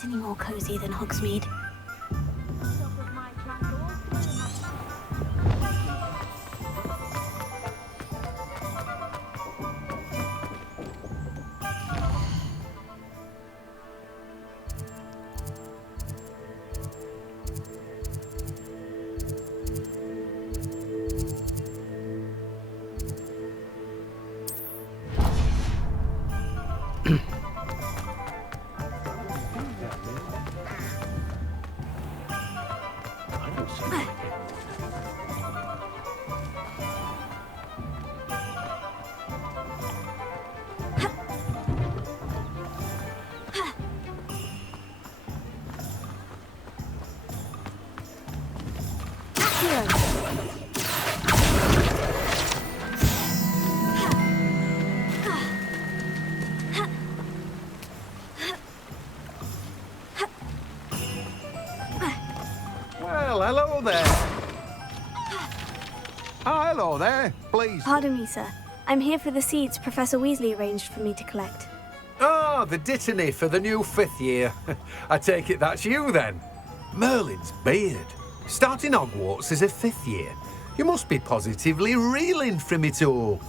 get any more cozy than Hogsmeade. Well, hello there. Oh, hello there. Please. Pardon me, sir. I'm here for the seeds Professor Weasley arranged for me to collect. Ah, the dittany for the new 5th year. I take it that's you, then. Merlin's beard. Starting Hogwarts as a 5th year. You must be positively reeling from it all.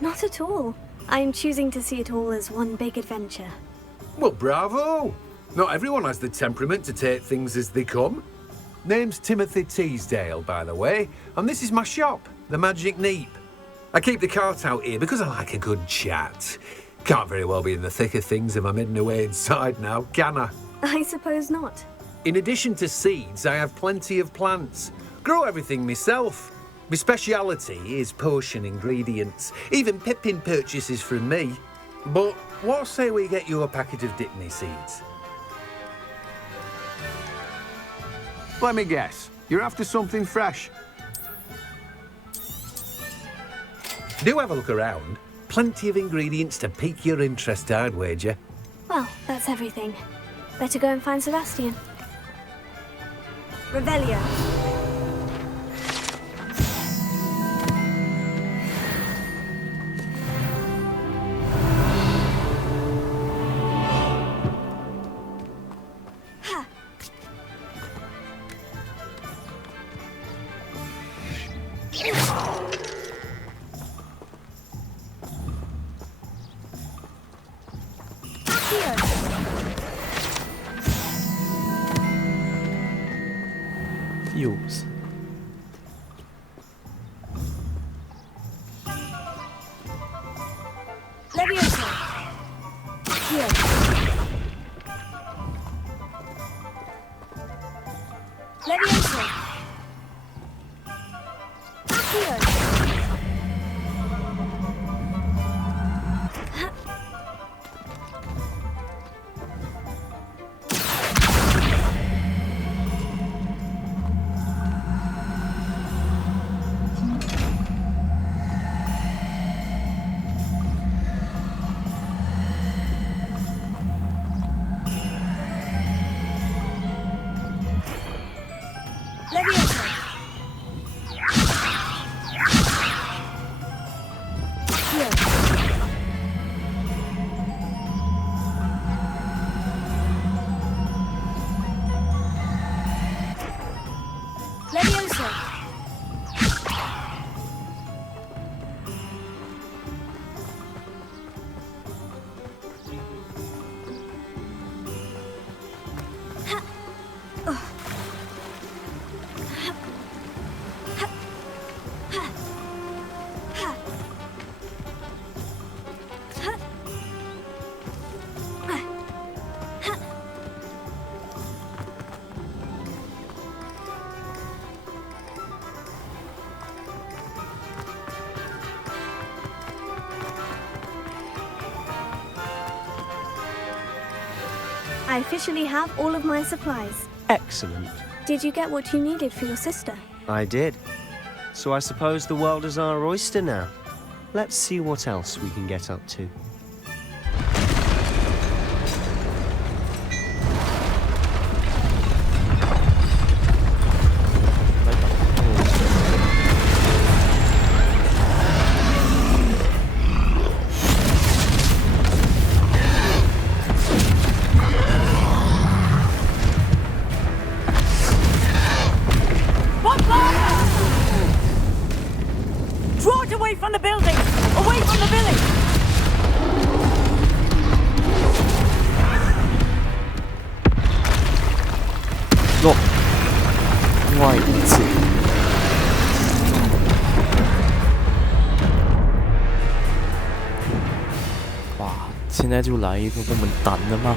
Not at all. I'm choosing to see it all as one big adventure. Well, bravo. Not everyone has the temperament to take things as they come. Name's Timothy Teasdale, by the way, and this is my shop, the Magic Neep. I keep the cart out here because I like a good chat. Can't very well be in the thick of things if I'm hidden away inside now, can I? I suppose not. In addition to seeds, I have plenty of plants. Grow everything myself. My speciality is potion ingredients. Even Pippin purchases from me. But what say we get you a packet of Dittany seeds? Let me guess. You're after something fresh. Do have a look around. Plenty of ingredients to pique your interest, I'd wager. Well, that's everything. Better go and find Sebastian. Revelio. Yours. Leviosa. Here. Leviosa. Here. I officially have all of my supplies. Excellent. Did you get what you needed for your sister? I did. So I suppose the world is our oyster now. Let's see what else we can get up to. 外一次。哇，现在就来一个我们等的吗？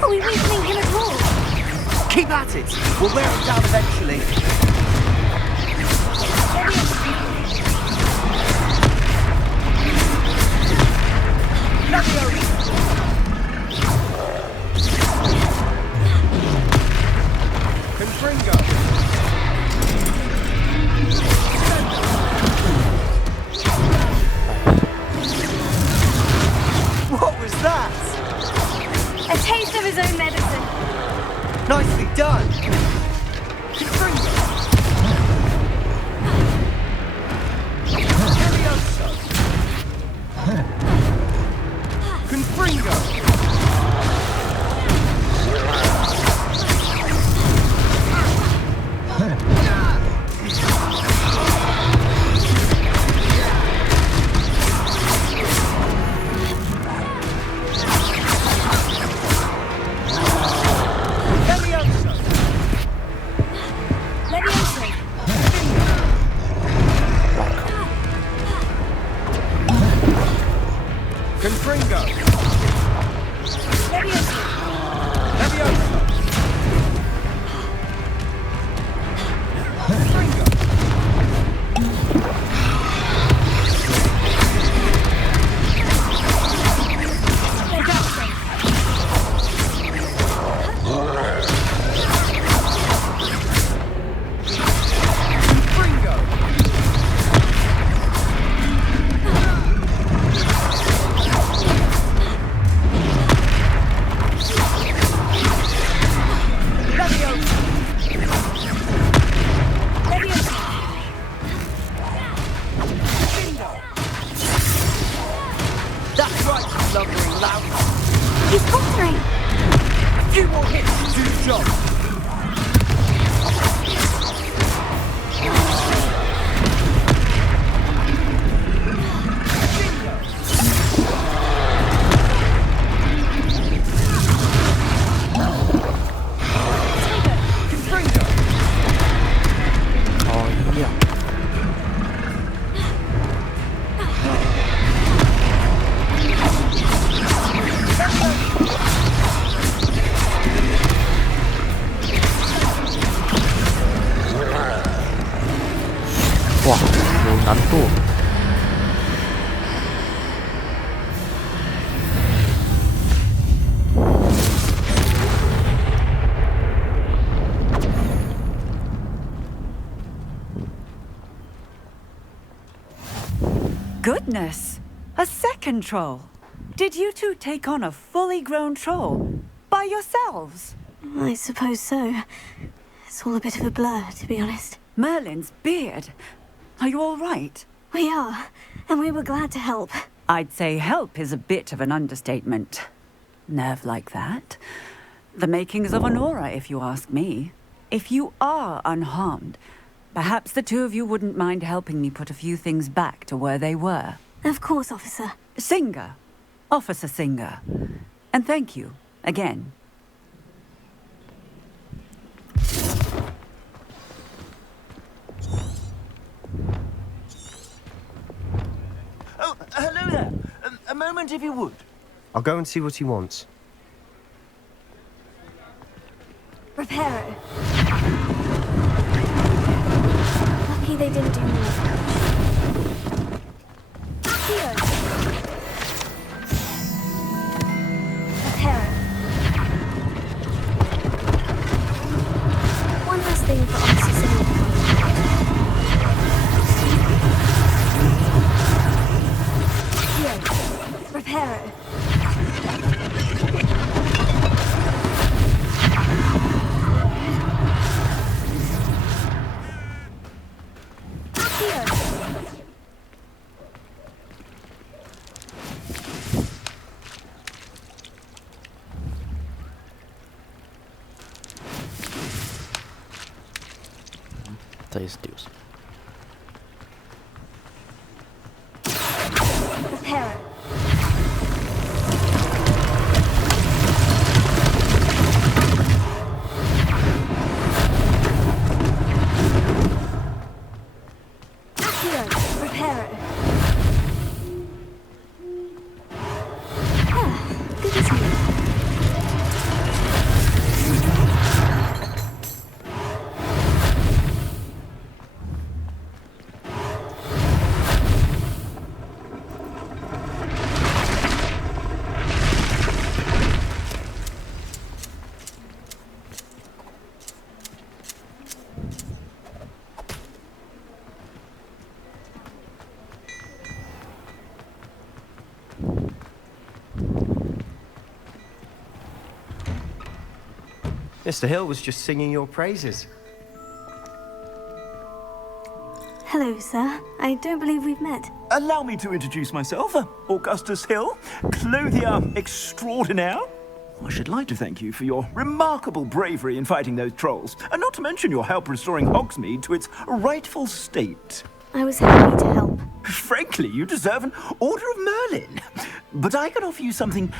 Are we weakening him at all? Keep at it. We'll wear him down eventually. Confringo. What was that? A taste of his own medicine. Nicely done. Confringo. Levioso. Confringo. Levioso. Confringo. Levioso. Levioso. Confringo. Confringo. Levioso. That's right, you lumbering lout. He's faltering. A few more hits to do the job. Confringo. 哎呀，哇，有难度。 Goodness! A second troll! Did you two take on a fully grown troll? By yourselves? I suppose so. It's all a bit of a blur, to be honest. Merlin's beard! Are you all right? We are, and we were glad to help. I'd say help is a bit of an understatement. Nerve like that? The makings of an aura, if you ask me. If you are unharmed, perhaps the two of you wouldn't mind helping me put a few things back to where they were. Of course, officer. Singer. Officer Singer. And thank you, again. Oh, hello there. A moment if you would. I'll go and see what he wants. Reparo. Lucky they didn't do more damage. Here. Reparo. One last thing for Officer Singer. Here. Reparo. Here. To jest Deus. Reparo. repairer. Accio, repairer. Good as new. Mr. Hill was just singing your praises. Hello, sir. I don't believe we've met. Allow me to introduce myself, Augustus Hill, clothier extraordinaire. I should like to thank you for your remarkable bravery in fighting those trolls, and not to mention your help restoring Hogsmeade to its rightful state. I was happy to help. Frankly, you deserve an Order of Merlin. But I can offer you something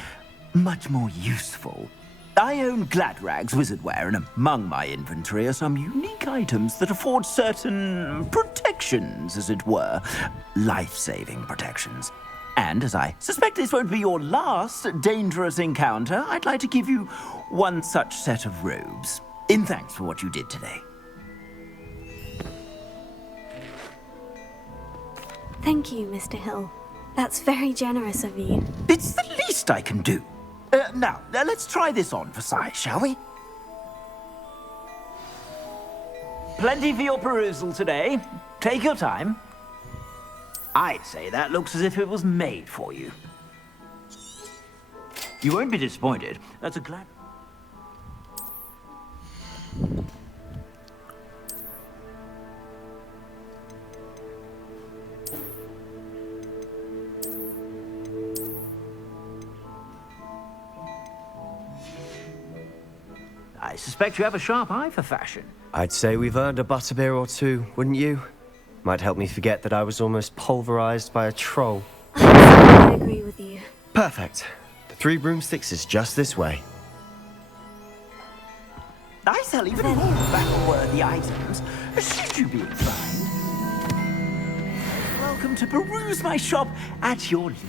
much more useful. I own Gladrag's wizardware, and among my inventory are some unique items that afford certain protections, as it were. Life-saving protections. And as I suspect this won't be your last dangerous encounter, I'd like to give you one such set of robes, in thanks for what you did today. Thank you, Mr. Hill. That's very generous of you. It's the least I can do. Now, let's try this on for size, shall we? Plenty for your perusal today. Take your time. I'd say that looks as if it was made for you. You won't be disappointed. That's a glad... I suspect you have a sharp eye for fashion. I'd say we've earned a butterbeer or two, wouldn't you? Might help me forget that I was almost pulverized by a troll. I agree with you. Perfect. The 3 broomsticks is just this way. I sell even more battle-worthy items, should you be inclined. Welcome to peruse my shop at your leisure.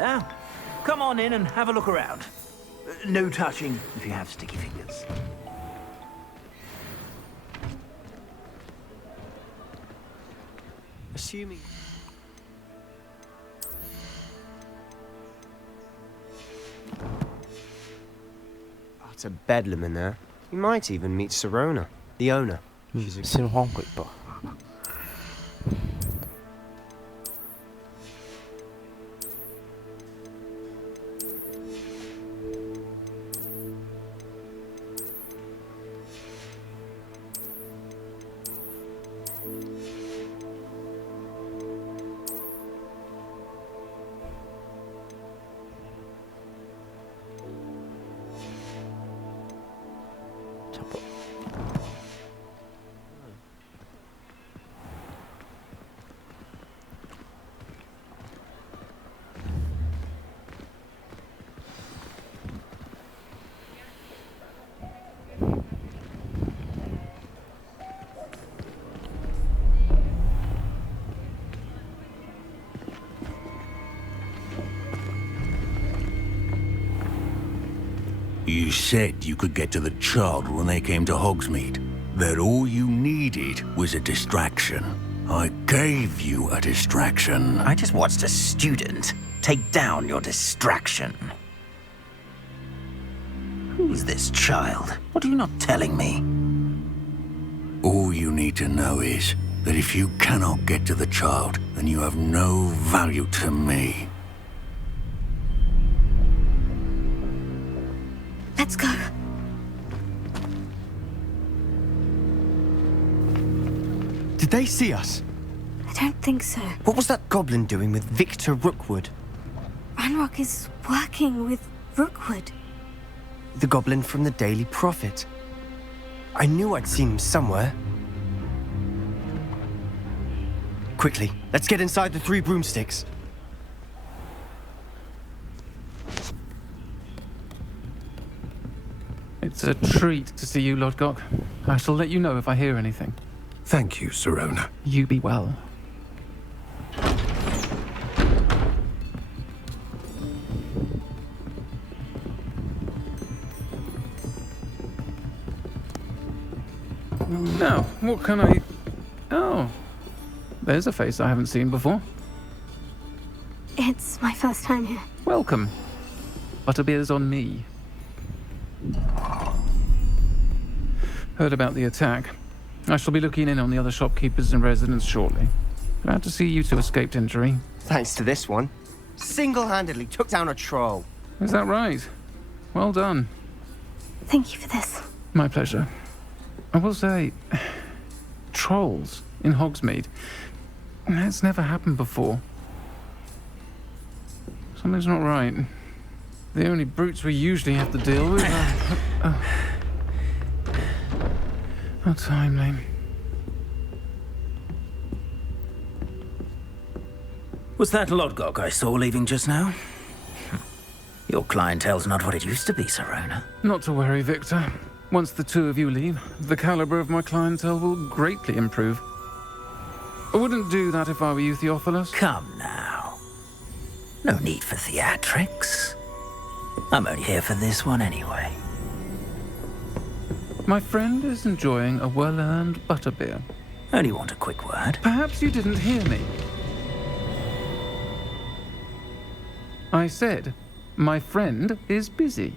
Now, come on in and have a look around. No touching if you have sticky fingers. Assuming... Oh, it's a bedlam in there. You might even meet Sirona, the owner. She's a 先慌会吧。差不多。You said you could get to the child when they came to Hogsmeade. That all you needed was a distraction. I gave you a distraction. I just watched a student take down your distraction. Who's this child? What are you not telling me? All you need to know is that if you cannot get to the child, then you have no value to me. Let's go. Did they see us? I don't think so. What was that goblin doing with Victor Rookwood? Ranrock is working with Rookwood. The goblin from the Daily Prophet. I knew I'd seen him somewhere. Quickly, let's get inside the 3 broomsticks. It's a treat to see you, Lodgok. I shall let you know if I hear anything. Thank you, Sirona. You be well. Now, what can I... Oh, there's a face I haven't seen before. It's my first time here. Welcome. Butterbeer's on me. Heard about the attack. I shall be looking in on the other shopkeepers and residents shortly. Glad to see you two escaped injury. Thanks to this one. Single-handedly took down a troll. Is that right? Well done. Thank you for this. My pleasure. I will say, trolls in Hogsmeade. That's never happened before. Something's not right. The only brutes we usually have to deal with are... How timely. Was that Lodgok I saw leaving just now? Your clientele's not what it used to be, Sirona. Not to worry, Victor. Once the 2 of you leave, the caliber of my clientele will greatly improve. I wouldn't do that if I were you, Theophilus. Come now. No need for theatrics. I'm only here for this one anyway. My friend is enjoying a well-earned butterbeer. Only want a quick word. Perhaps you didn't hear me. I said, my friend is busy.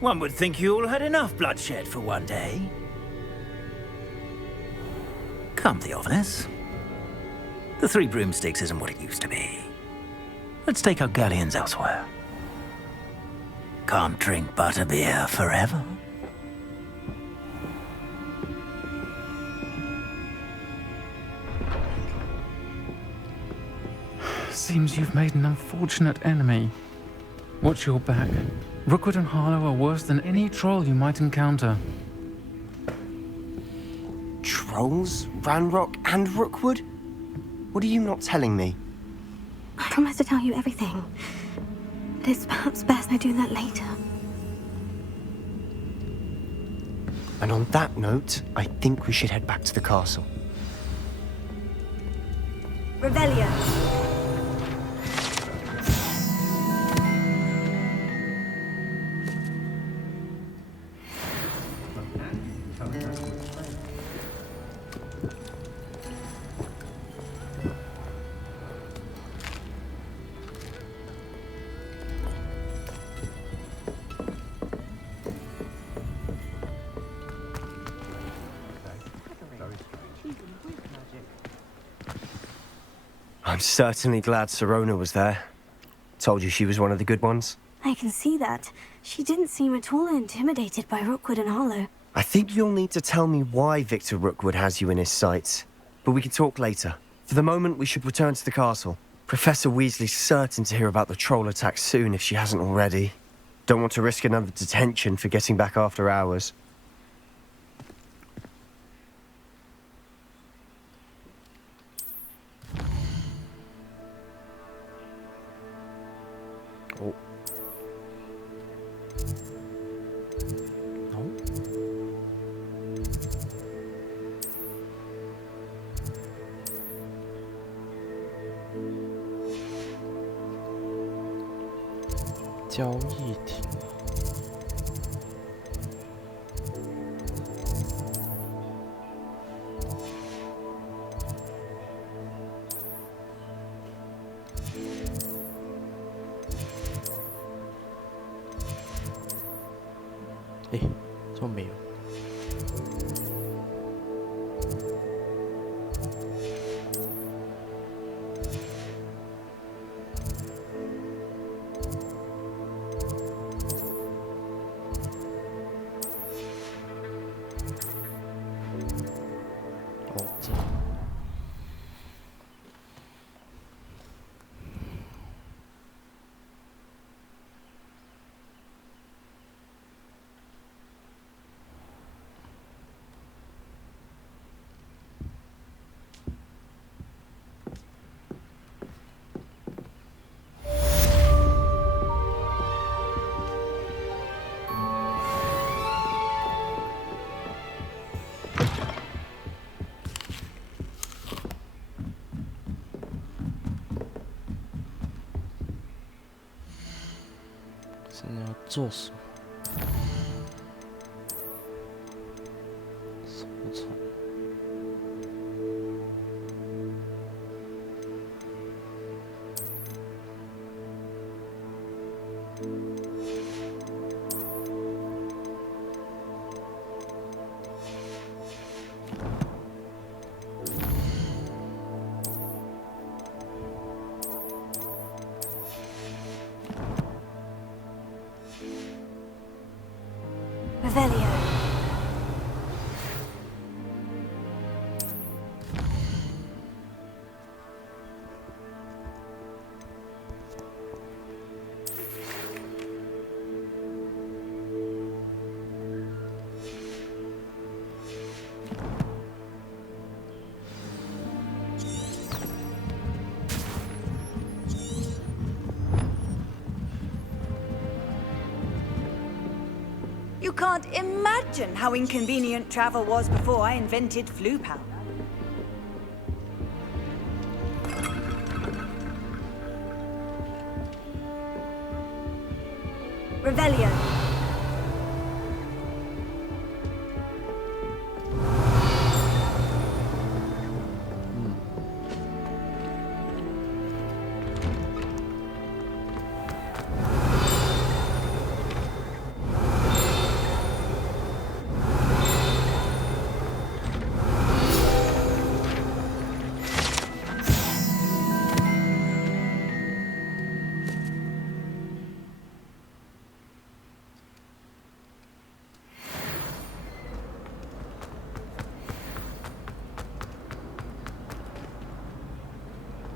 One would think you all had enough bloodshed for one day. Come, Theophilus. The 3 broomsticks isn't what it used to be. Let's take our galleons elsewhere. Can't drink butterbeer forever. Seems you've made an unfortunate enemy. Watch your back. Rookwood and Harlow are worse than any troll you might encounter. Trolls, Ranrock, and Rookwood? What are you not telling me? I promised to tell you everything. But it's perhaps best I do that later. And on that note, I think we should head back to the castle. Revelio. I'm certainly glad Serona was there. Told you she was one of the good ones. I can see that. She didn't seem at all intimidated by Rookwood and Harlow. I think you'll need to tell me why Victor Rookwood has you in his sights. But we can talk later. For the moment, we should return to the castle. Professor Weasley's certain to hear about the troll attack soon if she hasn't already. Don't want to risk another detention for getting back after hours. Oh. No? 交易厅。哎，怎么没有？哦，这。现在要做什么？收藏。Revelio. You can't imagine how inconvenient travel was before I invented flu powder. Revelio.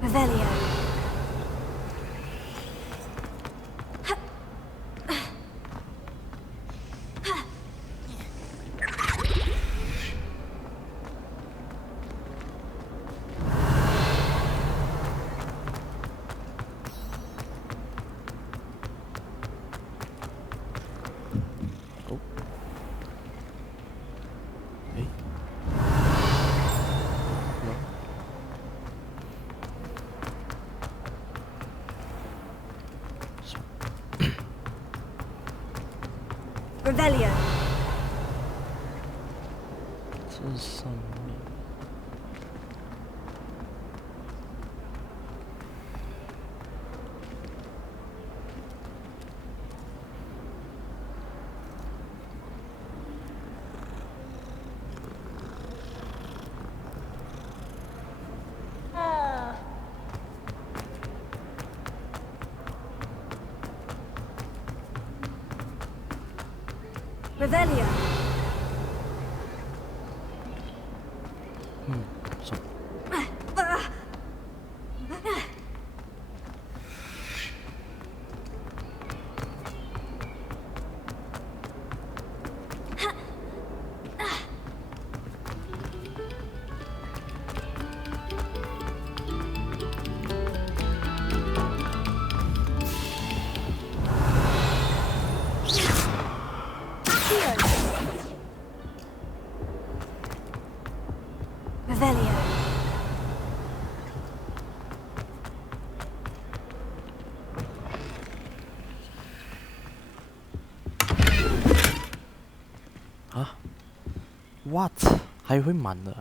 Revelio. Oh. 哎。Revelio. 这上面。Revelio. 走。Revelio. 啊 ？What？ 还会满的？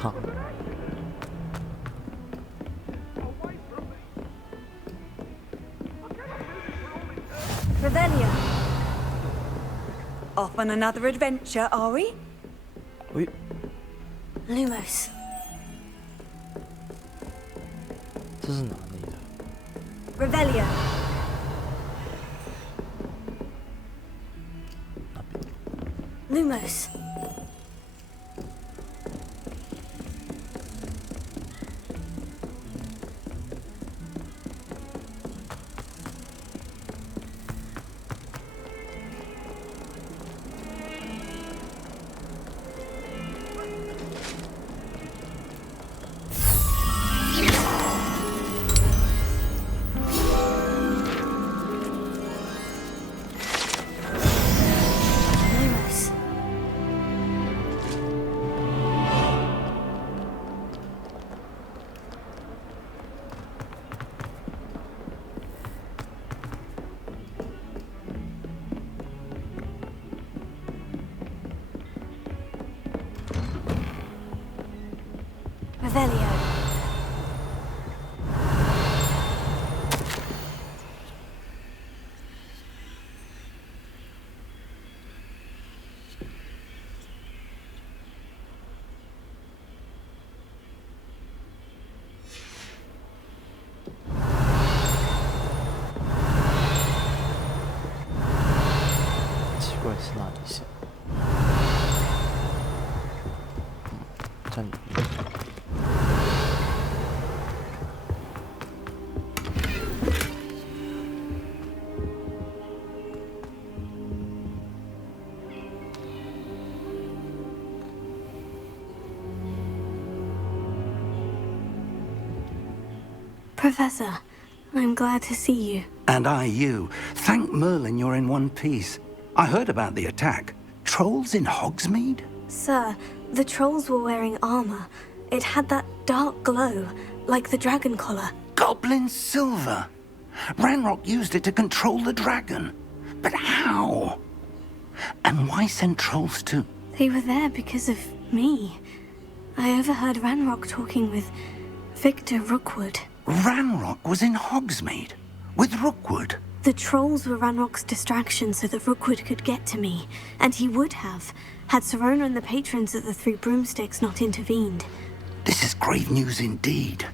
好。 Revelio. Off on another adventure, are we? 喂， Lumos. 这是哪里的？ Revelio. 那边。 Lumos. Lumos. Revelio. “奇怪，是哪里写？”在里面。 Professor, I'm glad to see you. And I you. Thank Merlin you're in one piece. I heard about the attack. Trolls in Hogsmeade? Sir, the trolls were wearing armor. It had that dark glow, like the dragon collar. Goblin silver. Ranrock used it to control the dragon. But how? And why send trolls to... They were there because of me. I overheard Ranrock talking with Victor Rookwood. Ranrock was in Hogsmeade? With Rookwood? The trolls were Ranrock's distraction so that Rookwood could get to me. And he would have, had Serona and the patrons at the Three Broomsticks not intervened. This is grave news indeed.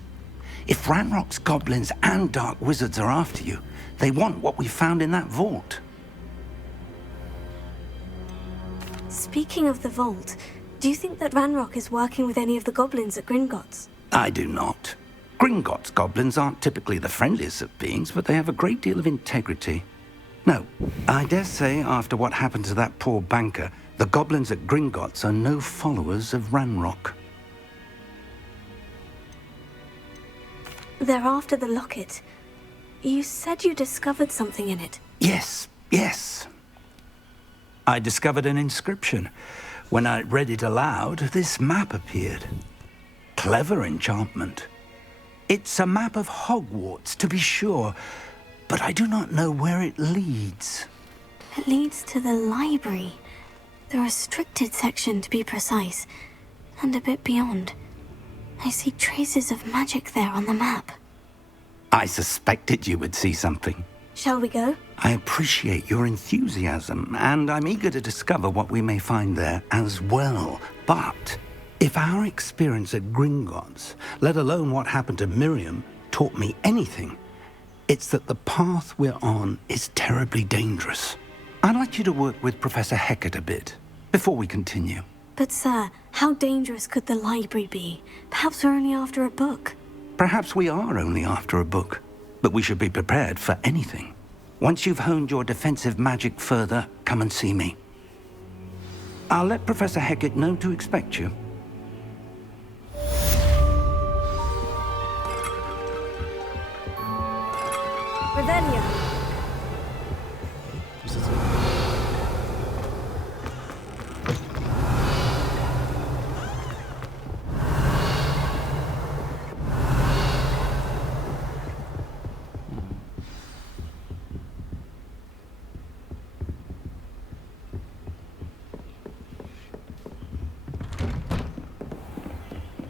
If Ranrock's goblins and dark wizards are after you, they want what we found in that vault. Speaking of the vault, do you think that Ranrock is working with any of the goblins at Gringotts? I do not. Gringotts goblins aren't typically the friendliest of beings, but they have a great deal of integrity. No, I dare say after what happened to that poor banker, the goblins at Gringotts are no followers of Ranrock. They're after the locket. You said you discovered something in it. Yes, yes. I discovered an inscription. When I read it aloud, this map appeared. Clever enchantment. It's a map of Hogwarts, to be sure, but I do not know where it leads. It leads to the library. The restricted section, to be precise. And a bit beyond. I see traces of magic there on the map. I suspected you would see something. Shall we go? I appreciate your enthusiasm, and I'm eager to discover what we may find there as well. But if our experience at Gringotts, let alone what happened to Miriam, taught me anything, it's that the path we're on is terribly dangerous. I'd like you to work with Professor Hecat a bit before we continue. But sir, how dangerous could the library be? Perhaps we're only after a book. Perhaps we are only after a book, but we should be prepared for anything. Once you've honed your defensive magic further, come and see me. I'll let Professor Hecat know to expect you. Revelio.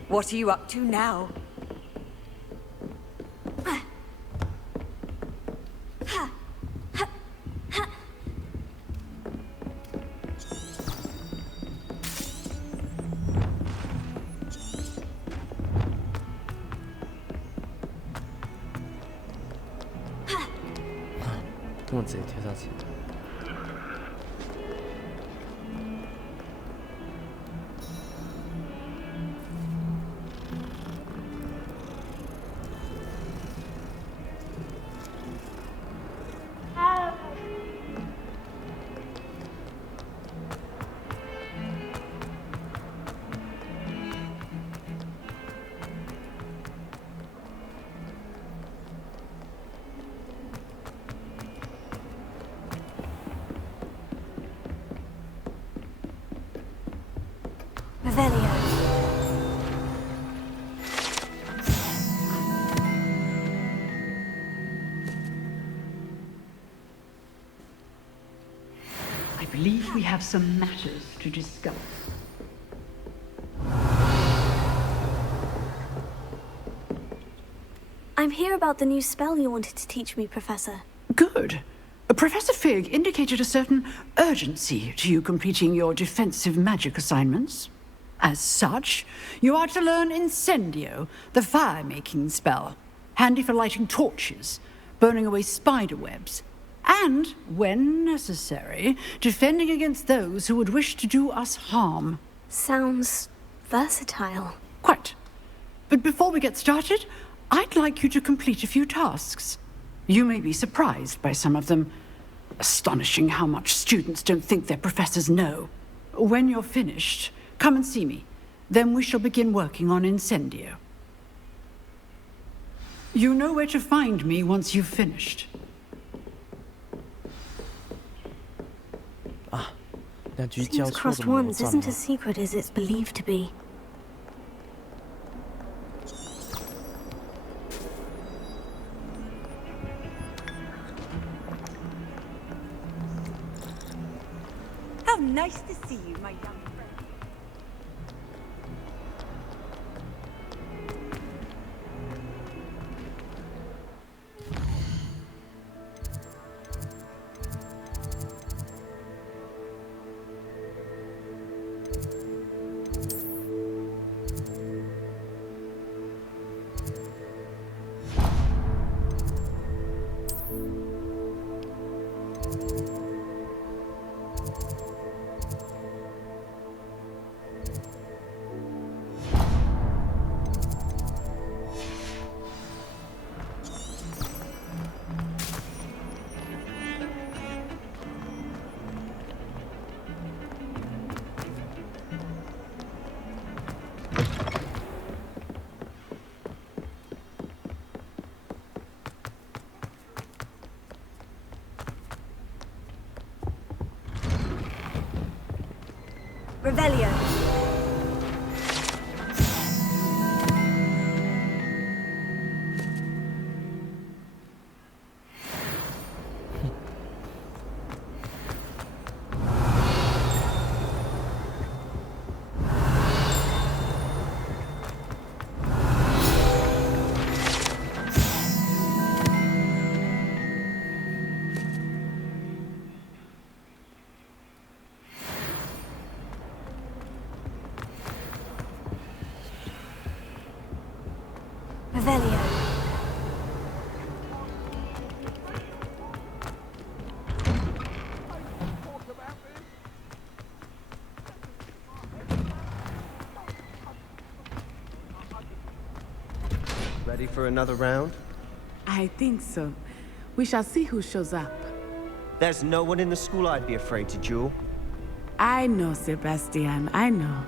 What are you up to now? Revelio. I believe we have some matters to discuss. I'm here about the new spell you wanted to teach me, Professor. Good. Professor Fig indicated a certain urgency to you completing your defensive magic assignments. As such, you are to learn Incendio, the fire-making spell, handy for lighting torches, burning away spider webs, and, when necessary, defending against those who would wish to do us harm. Sounds versatile. Quite. But before we get started, I'd like you to complete a few tasks. You may be surprised by some of them. Astonishing how much students don't think their professors know. When you're finished, come and see me. Then we shall begin working on Incendio. You know where to find me once you've finished. 两局交 Seems 错 crossed 的魔 wands 杖 isn't 吗 as secret as it's believed to be. How nice to see you, my young friend. Revelio. Revelio. Ready for another round? I think so. We shall see who shows up. There's no one in the school I'd be afraid to duel. I know, Sebastian, I know.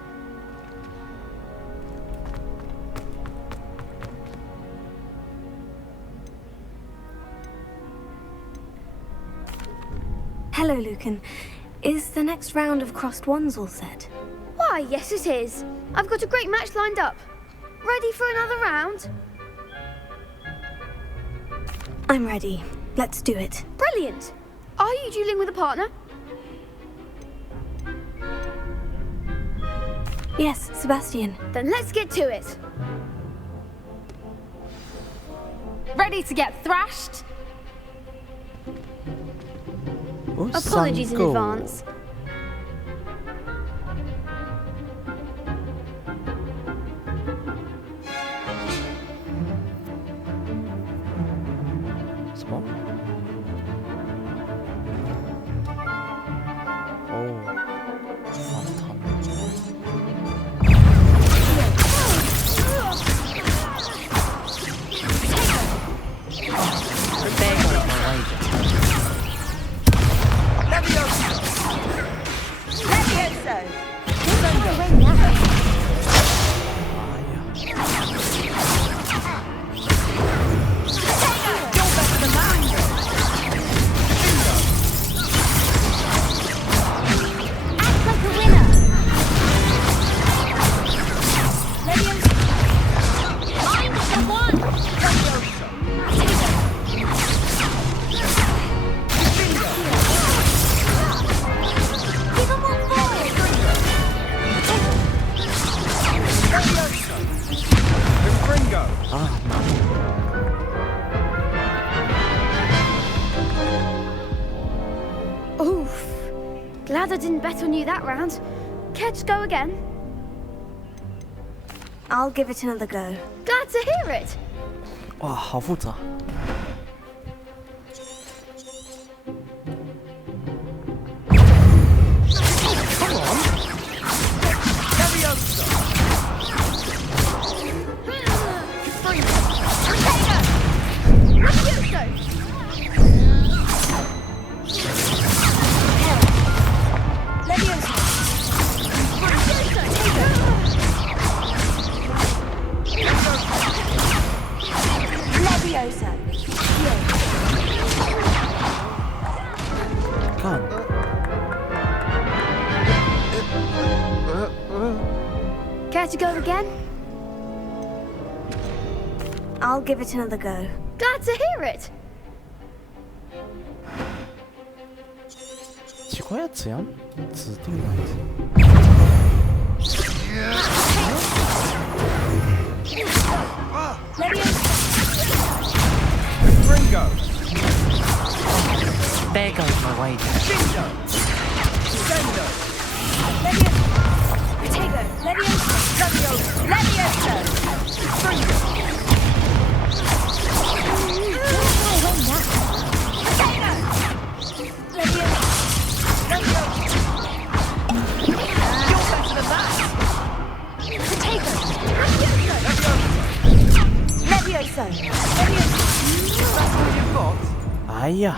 Hello, Lucan. Is the next round of crossed wands all set? Why, yes it is. I've got a great match lined up. Ready for another round? I'm ready. Let's do it. Brilliant. Are you dueling with a partner? Yes, Sebastian. Then let's get to it. Ready to get thrashed? Apologies in advance. Small. Oh, Oof. Glad I didn't bet on you that round. Care to go again? I'll give it another go. Glad to hear it. 哇，好复杂。看， Care to go again? I'll give it another go. Glad to hear it. 奇怪呀，这样指定位置。Ringo. There goes my wager. Bingo. Sendo. Potato. Levioso. Ringo.哎呀，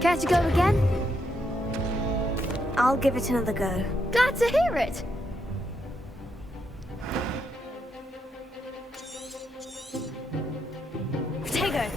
Care to go again? I'll give it another go. Glad to hear it. Potato.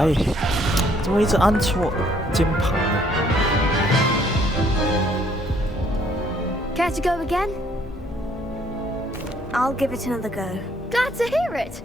哎，怎么一直按错键盘呢？ Care to go again? I'll give it another go. Glad to hear it.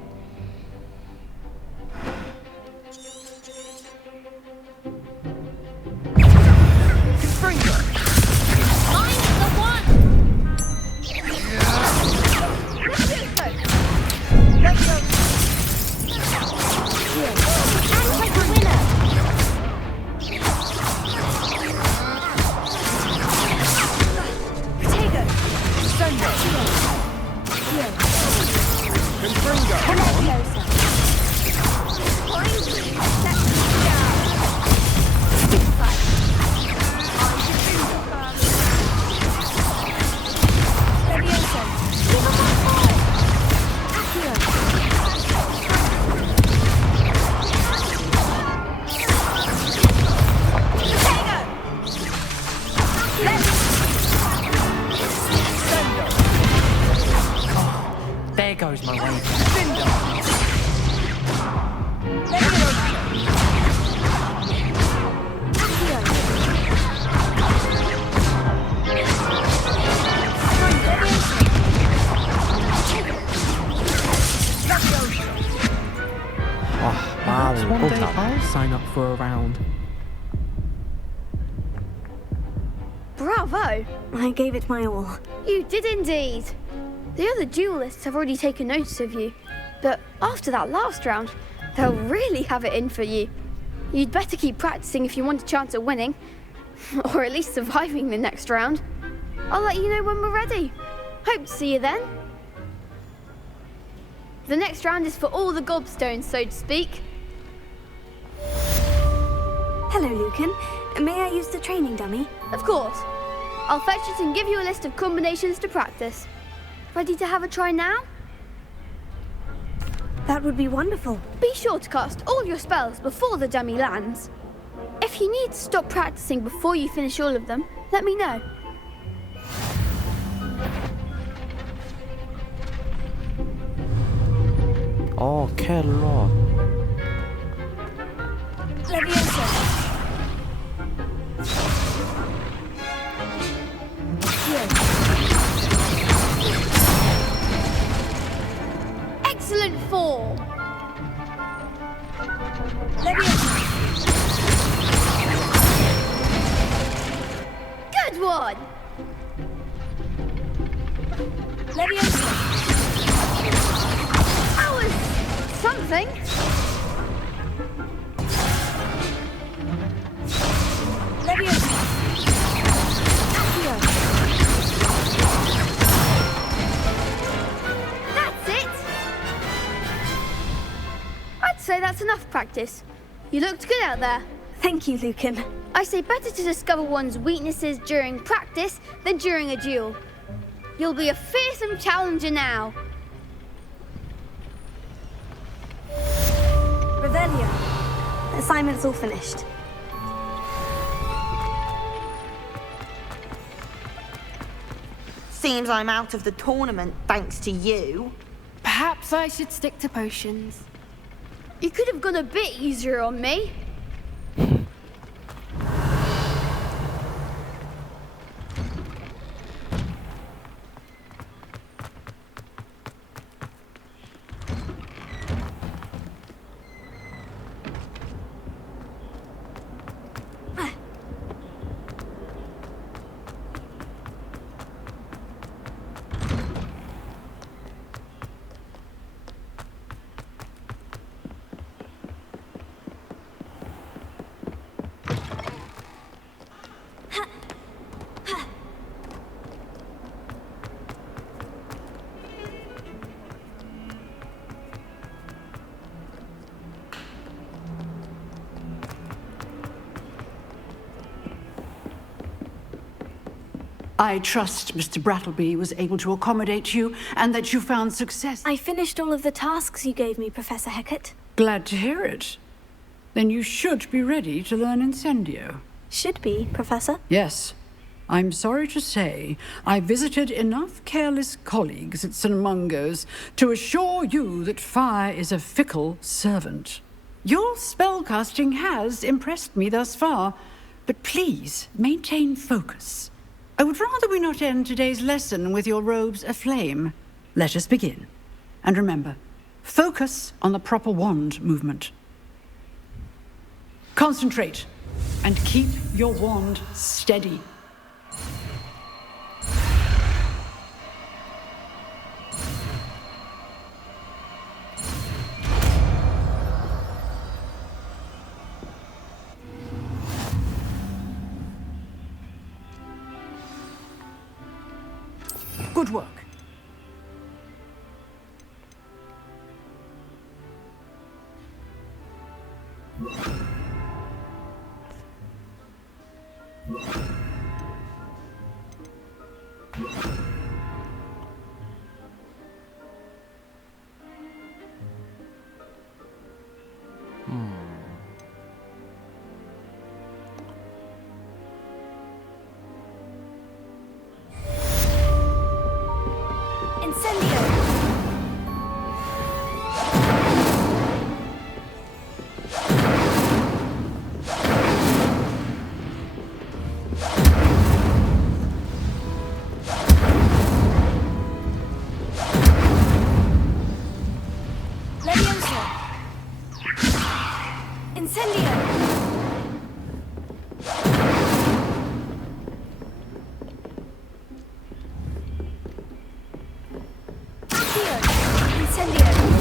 There goes my way. Perhaps one day I'll sign up for a round. Bravo! I gave it my all. You did indeed. The other duelists have already taken notice of you, but after that last round, they'll really have it in for you. You'd better keep practicing if you want a chance at winning, or at least surviving the next round. I'll let you know when we're ready. Hope to see you then. The next round is for all the gobstones, so to speak. Hello, Lucan. May I use the training dummy? Of course. I'll fetch it and give you a list of combinations to practice. Ready to have a try now? That would be wonderful. Be sure to cast all your spells before the dummy lands. If you need to stop practicing before you finish all of them, let me know. Oh, แค่รอด Leviosa. Excellent form. Leviosa. Good one. Leviosa. That was something. Leviosa. Accio. That's it. I'd say that's enough practice. You looked good out there. Thank you, Lucan. I say better to discover one's weaknesses during practice than during a duel. You'll be a fearsome challenger now. Revelio. Assignment's all finished. Seems I'm out of the tournament thanks to you. Perhaps I should stick to potions. You could have gone a bit easier on me. I trust Mr. Brattleby was able to accommodate you and that you found success. I finished all of the tasks you gave me, Professor Hecat. Glad to hear it. Then you should be ready to learn Incendio. Should be, Professor. Yes. I'm sorry to say I visited enough careless colleagues at St. Mungo's to assure you that fire is a fickle servant. Your spellcasting has impressed me thus far, but please maintain focus. I would rather we not end today's lesson with your robes aflame. Let us begin. And remember, focus on the proper wand movement. Concentrate, and keep your wand steady. Good work.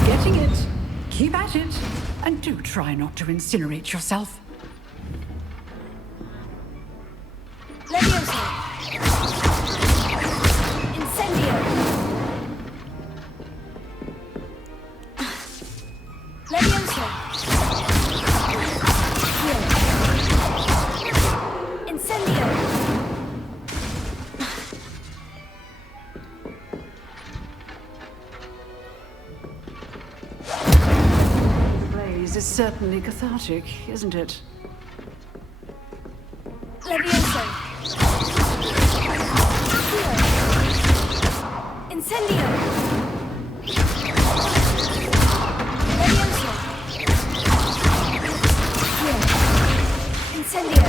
Getting it. Keep at it. And do try not to incinerate yourself. Leviosa! Incendio! Leviosa! Incendio! The blaze is certainly cathartic, isn't it? Leviosa! Incendio! Leviosa! Incendio!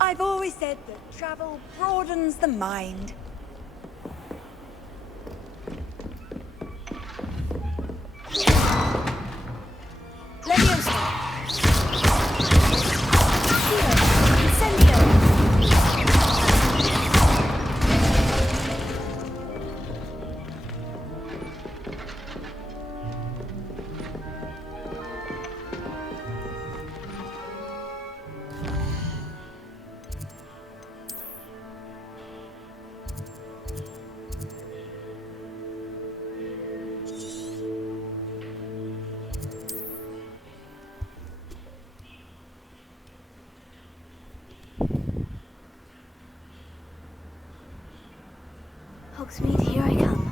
I've always said that travel broadens the mind. Leviosa! Incendio! Hogsmeade, here I come.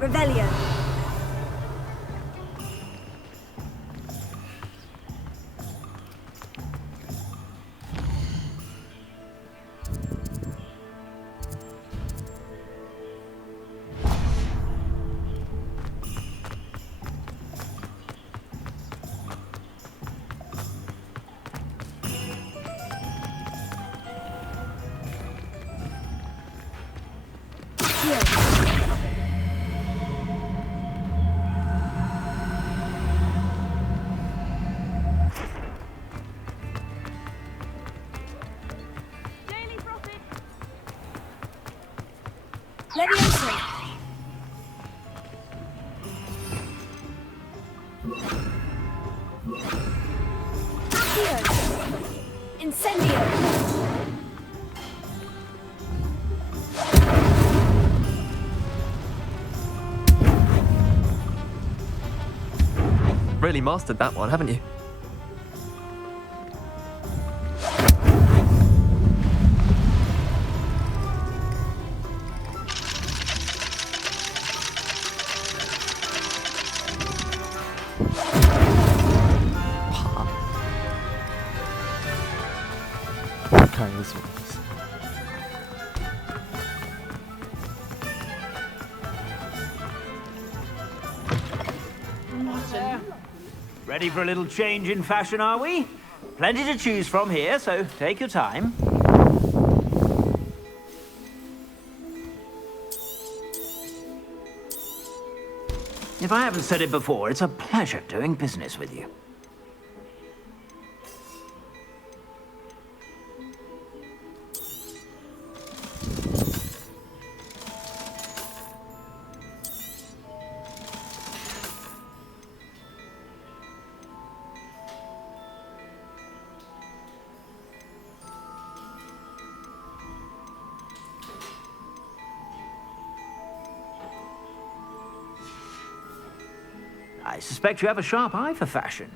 Revelio. Leviosa! Incendio! Really mastered that one, haven't you? 看是什么意思。Ready for a little change in fashion, are we? Plenty to choose from here, so take your time. If I haven't said it before, it's a pleasure doing business with you. I suspect you have a sharp eye for fashion.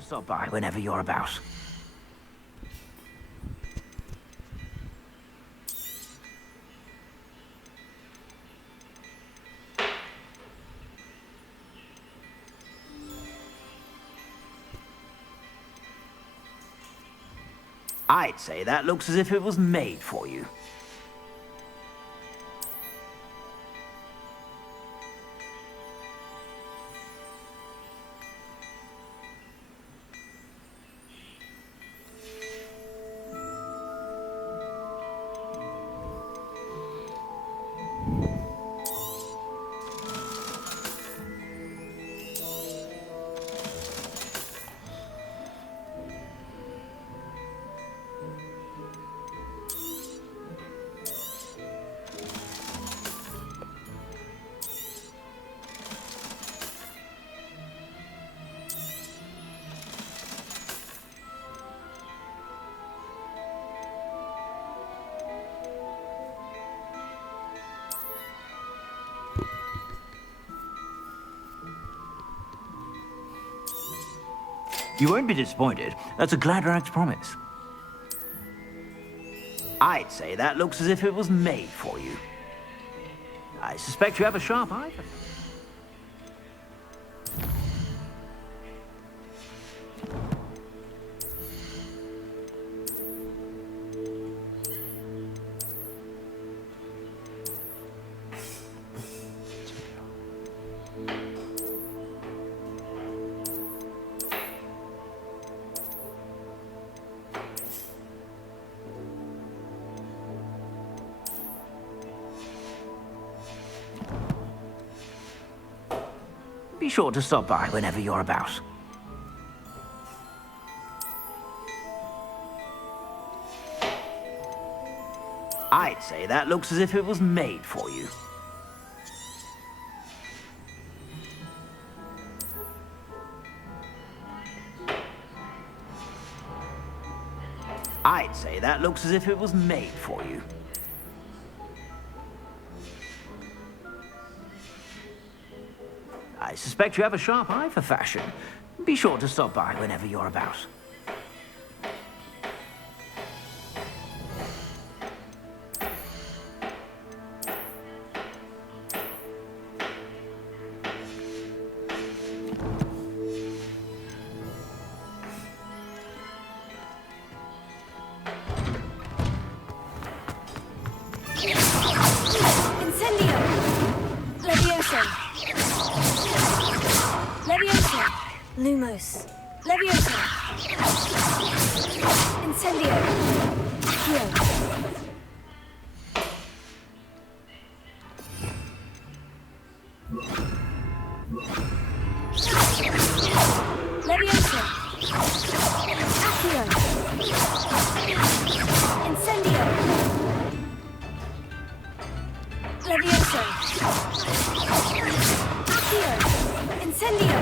Stop by whenever you're about. I'd say that looks as if it was made for you. You won't be disappointed. That's a Gladrag's promise. I'd say that looks as if it was made for you. I suspect you have a sharp eye for... Be sure to stop by whenever you're about. I'd say that looks as if it was made for you. I'd say that looks as if it was made for you. I suspect you have a sharp eye for fashion. Be sure to stop by whenever you're about. Lumos. Leviosa. Incendio. Accio. Leviosa. Accio. Incendio. Leviosa. Accio. Incendio.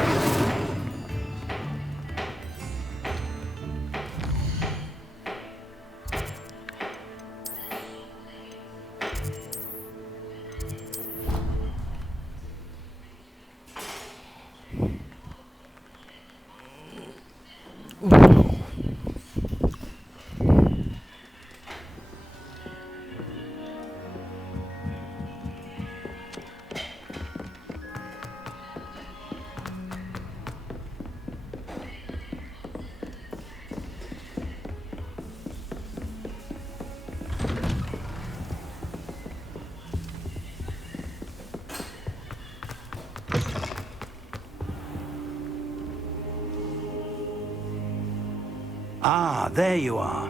Ah, there you are.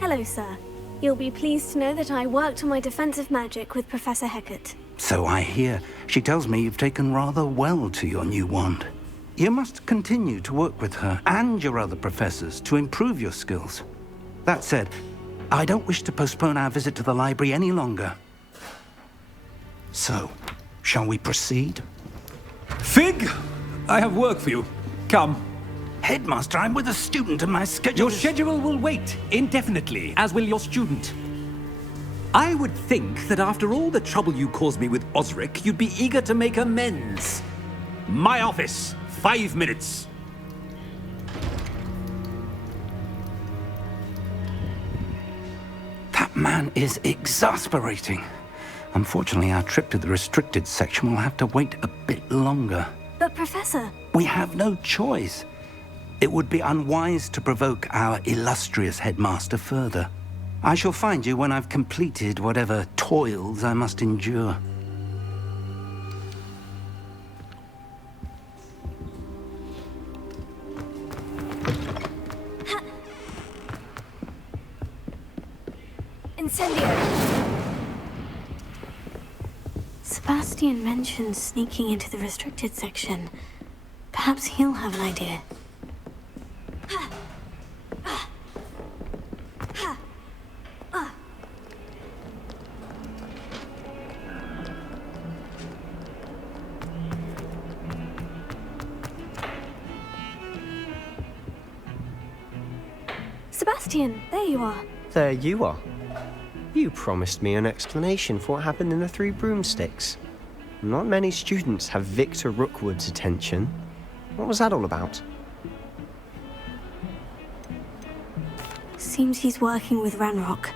Hello, sir. You'll be pleased to know that I worked on my defensive magic with Professor Hecat. So I hear. She tells me you've taken rather well to your new wand. You must continue to work with her and your other professors to improve your skills. That said, I don't wish to postpone our visit to the library any longer. So, shall we proceed? Fig! I have work for you. Come. Headmaster, I'm with a student and my schedule Your schedule will wait indefinitely, as will your student. I would think that after all the trouble you caused me with Osric, you'd be eager to make amends. My office, 5 minutes. That man is exasperating. Unfortunately, our trip to the restricted section will have to wait a bit longer. But, Professor... We have no choice. It would be unwise to provoke our illustrious headmaster further. I shall find you when I've completed whatever toils I must endure. Incendio! Sebastian mentioned sneaking into the restricted section. Perhaps he'll have an idea. Sebastian, there you are. There you are. You promised me an explanation for what happened in the Three Broomsticks. Not many students have Victor Rookwood's attention. What was that all about? Seems he's working with Ranrock.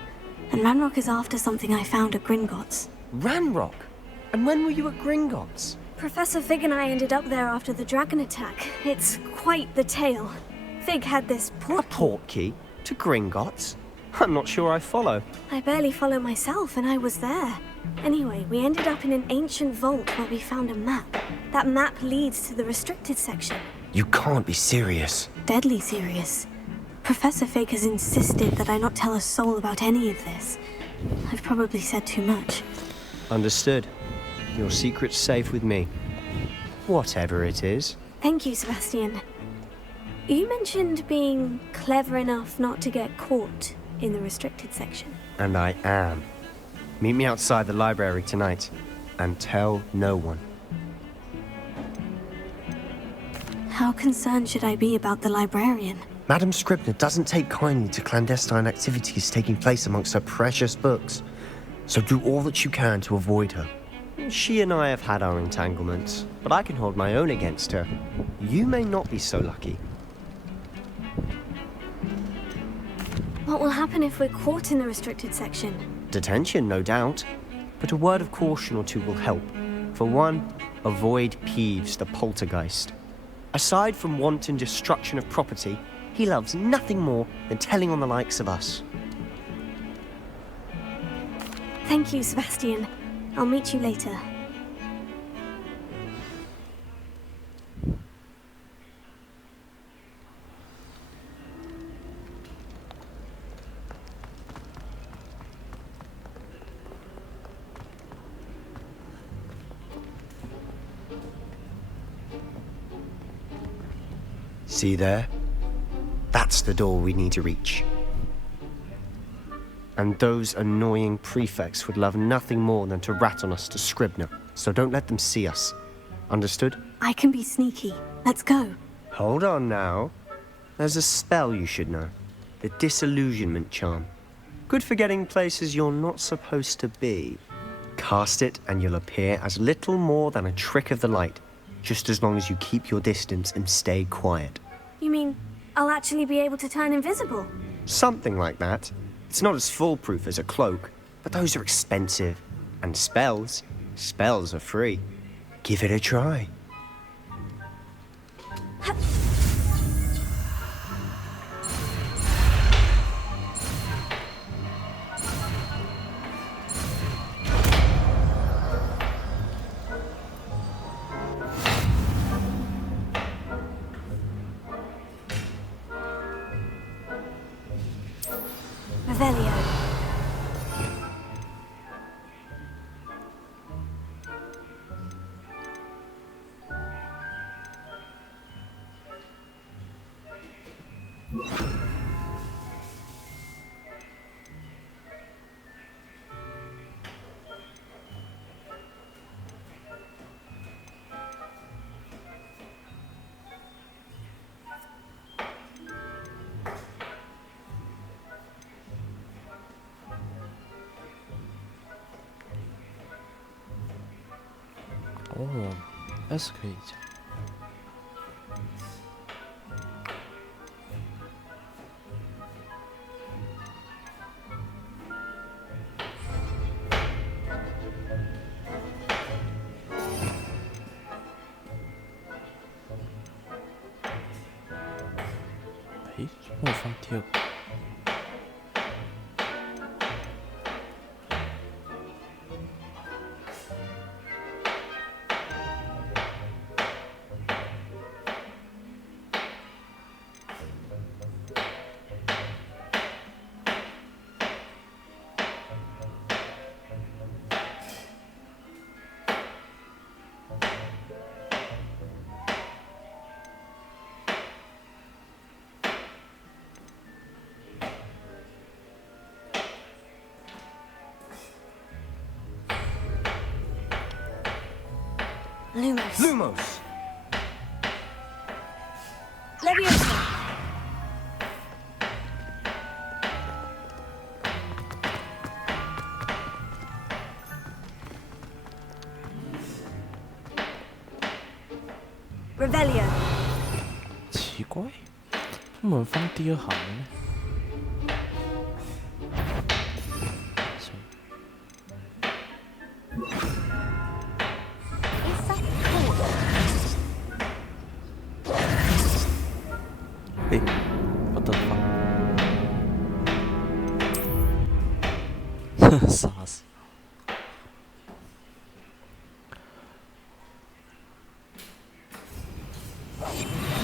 And Ranrock is after something I found at Gringotts. Ranrock? And when were you at Gringotts? Professor Fig and I ended up there after the dragon attack. It's quite the tale. Fig had this port... A portkey? To Gringotts? I'm not sure I follow. I barely follow myself, and I was there. Anyway, we ended up in an ancient vault where we found a map. That map leads to the restricted section. You can't be serious. Deadly serious. Professor Fig has insisted that I not tell a soul about any of this. I've probably said too much. Understood. Your secret's safe with me. Whatever it is. Thank you, Sebastian. You mentioned being clever enough not to get caught in the restricted section. And I am. Meet me outside the library tonight. And tell no one. How concerned should I be about the librarian? Madam Scribner doesn't take kindly to clandestine activities taking place amongst her precious books. So do all that you can to avoid her. She and I have had our entanglements, but I can hold my own against her. You may not be so lucky. What will happen if we're caught in the restricted section? Detention, no doubt. But a word of caution or two will help. For one, avoid Peeves, the poltergeist. Aside from wanton destruction of property, he loves nothing more than telling on the likes of us. Thank you, Sebastian. I'll meet you later. See there? That's the door we need to reach. And those annoying prefects would love nothing more than to rat on us to Scribner, so don't let them see us. Understood? I can be sneaky. Let's go. Hold on now. There's a spell you should know. The Disillusionment Charm. Good for getting places you're not supposed to be. Cast it and you'll appear as little more than a trick of the light, just as long as you keep your distance and stay quiet. You mean I'll actually be able to turn invisible? Something like that. It's not as foolproof as a cloak, but those are expensive. And spells are free. Give it a try. Revelio. Oh, das可以讲。诶，我放第二个。Lumos. Lumos! Leviosa. Revelio. 奇怪，我们放第二行呢？诶，我的妈！傻死！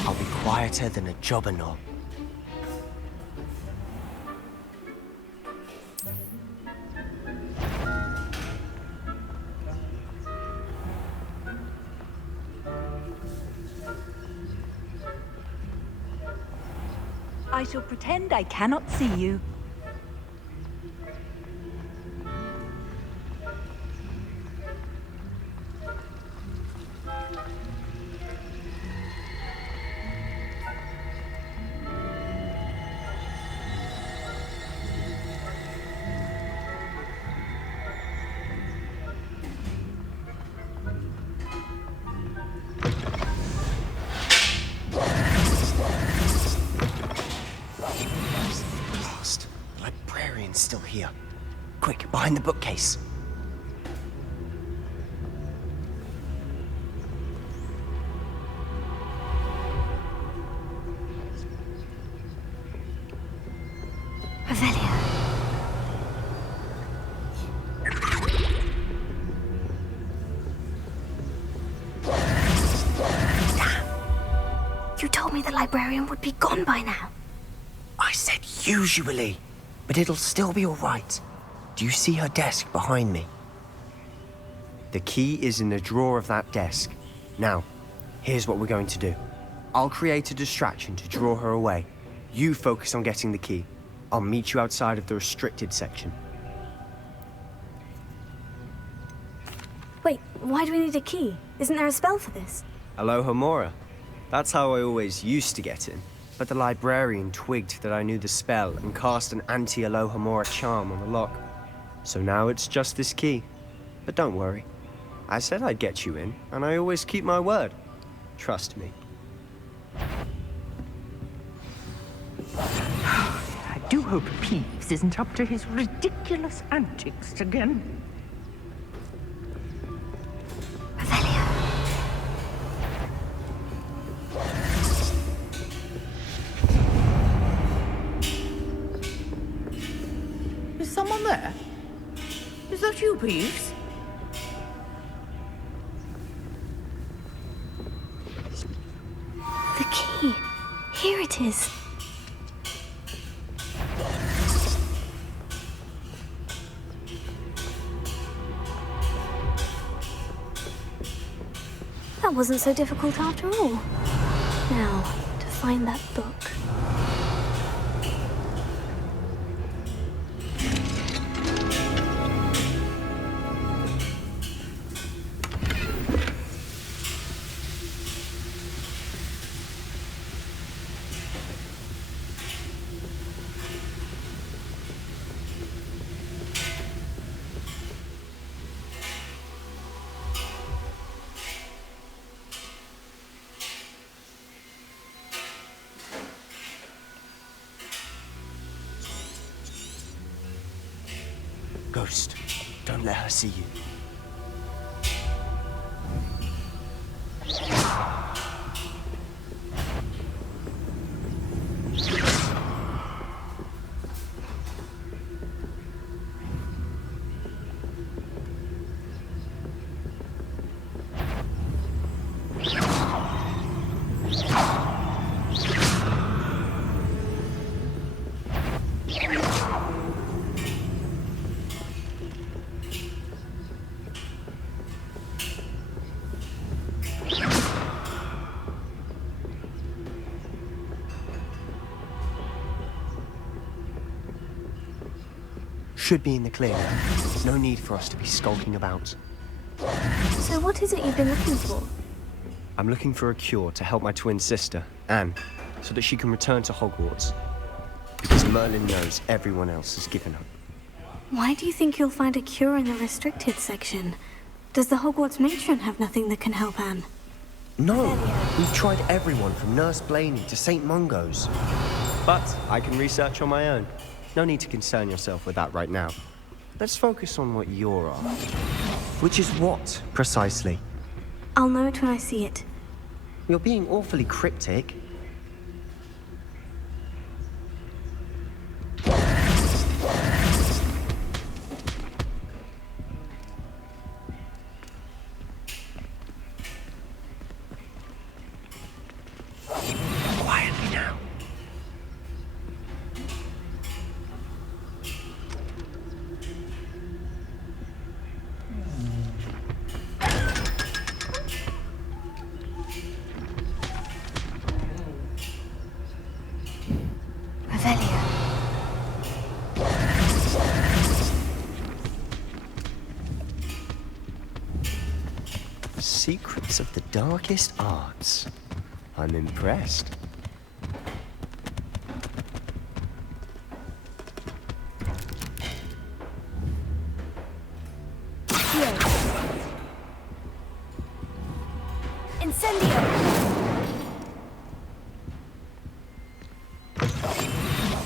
I'll be quieter than a jobberknoll. I shall pretend I cannot see you. Lost. The librarian's still here. Quick, behind the bookcase. Revelio. You told me the librarian would be gone by now. I said usually, but it'll still be all right. Do you see her desk behind me? The key is in the drawer of that desk. Now, here's what we're going to do. I'll create a distraction to draw her away. You focus on getting the key. I'll meet you outside of the restricted section. Wait, why do we need a key? Isn't there a spell for this? Alohomora. That's how I always used to get in. But the librarian twigged that I knew the spell and cast an anti-Alohomora charm on the lock. So now it's just this key. But don't worry. I said I'd get you in, and I always keep my word. Trust me. I do hope Peeves isn't up to his ridiculous antics again. Is someone there? Is that you, Peeves? The key. Here it is. That wasn't so difficult after all. Now, to find that book. Ghost, don't let her see you. Should be in the clear. No need for us to be skulking about. So what is it you've been looking for? I'm looking for a cure to help my twin sister, Anne, so that she can return to Hogwarts. Because Merlin knows everyone else has given up. Why do you think you'll find a cure in the restricted section? Does the Hogwarts matron have nothing that can help Anne? No! We've tried everyone from Nurse Blaney to St. Mungo's. But I can research on my own. No need to concern yourself with that right now. Let's focus on what you're after. Which is what, precisely? I'll know it when I see it. You're being awfully cryptic. Quietly now. Secrets of the darkest arts. I'm impressed. Incendio!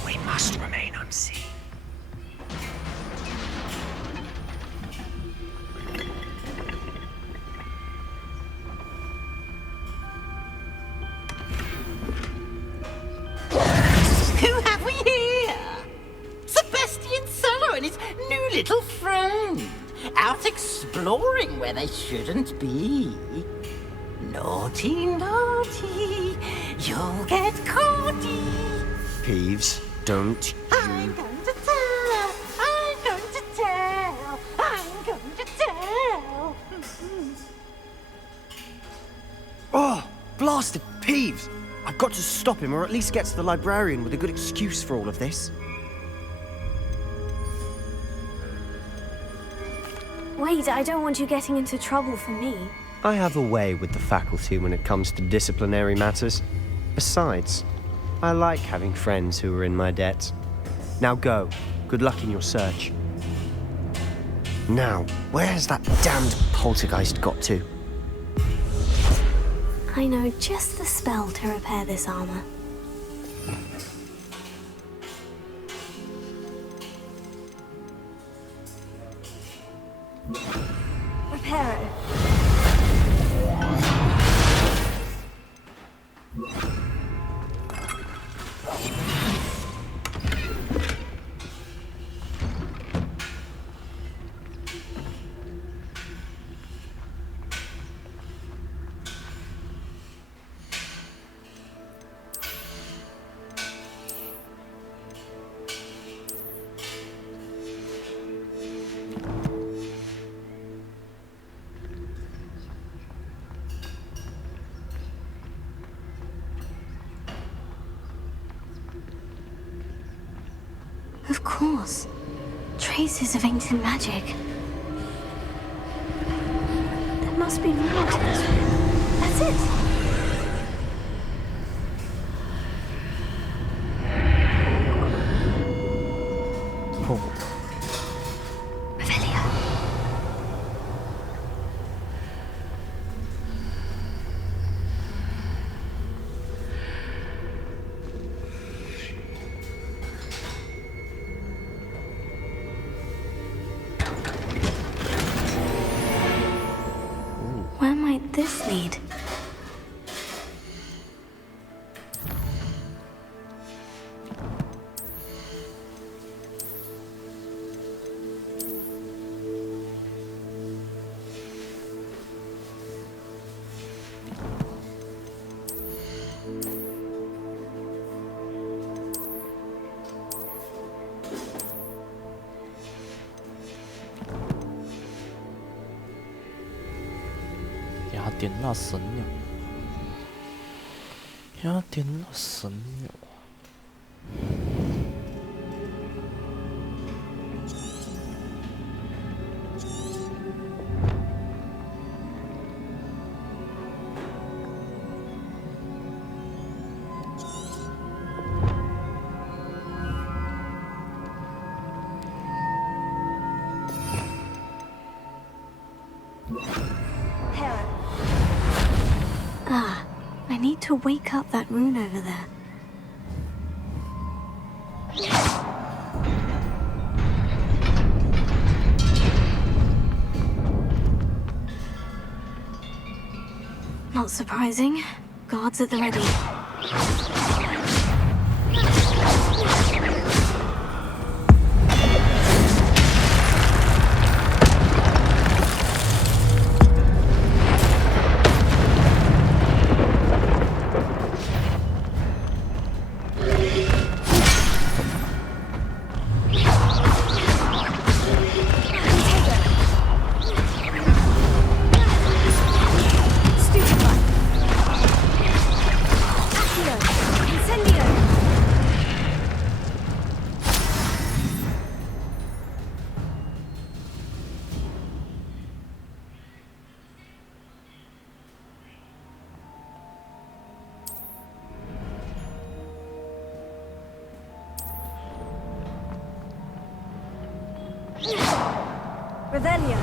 We must remain unseen. Who have we here? Sebastian Cello and his new little friend. Out exploring where they shouldn't be. Naughty, naughty. You'll get caughty. Peeves, don't I'm going to tell. I'm going to tell. I'm going to tell. Oh, blasted Peeves! I've got to stop him, or at least get to the librarian with a good excuse for all of this. Wait, I don't want you getting into trouble for me. I have a way with the faculty when it comes to disciplinary matters. Besides, I like having friends who are in my debt. Now go. Good luck in your search. Now, where has that damned poltergeist got to? I know just the spell to repair this armor. Repair it. Of course. Traces of ancient magic. There must be more to this room. That's it. Where might this lead?雅典娜神鸟，雅典娜神鸟。Ah, I need to wake up that rune over there. Not surprising. Guards at the ready. Revelio.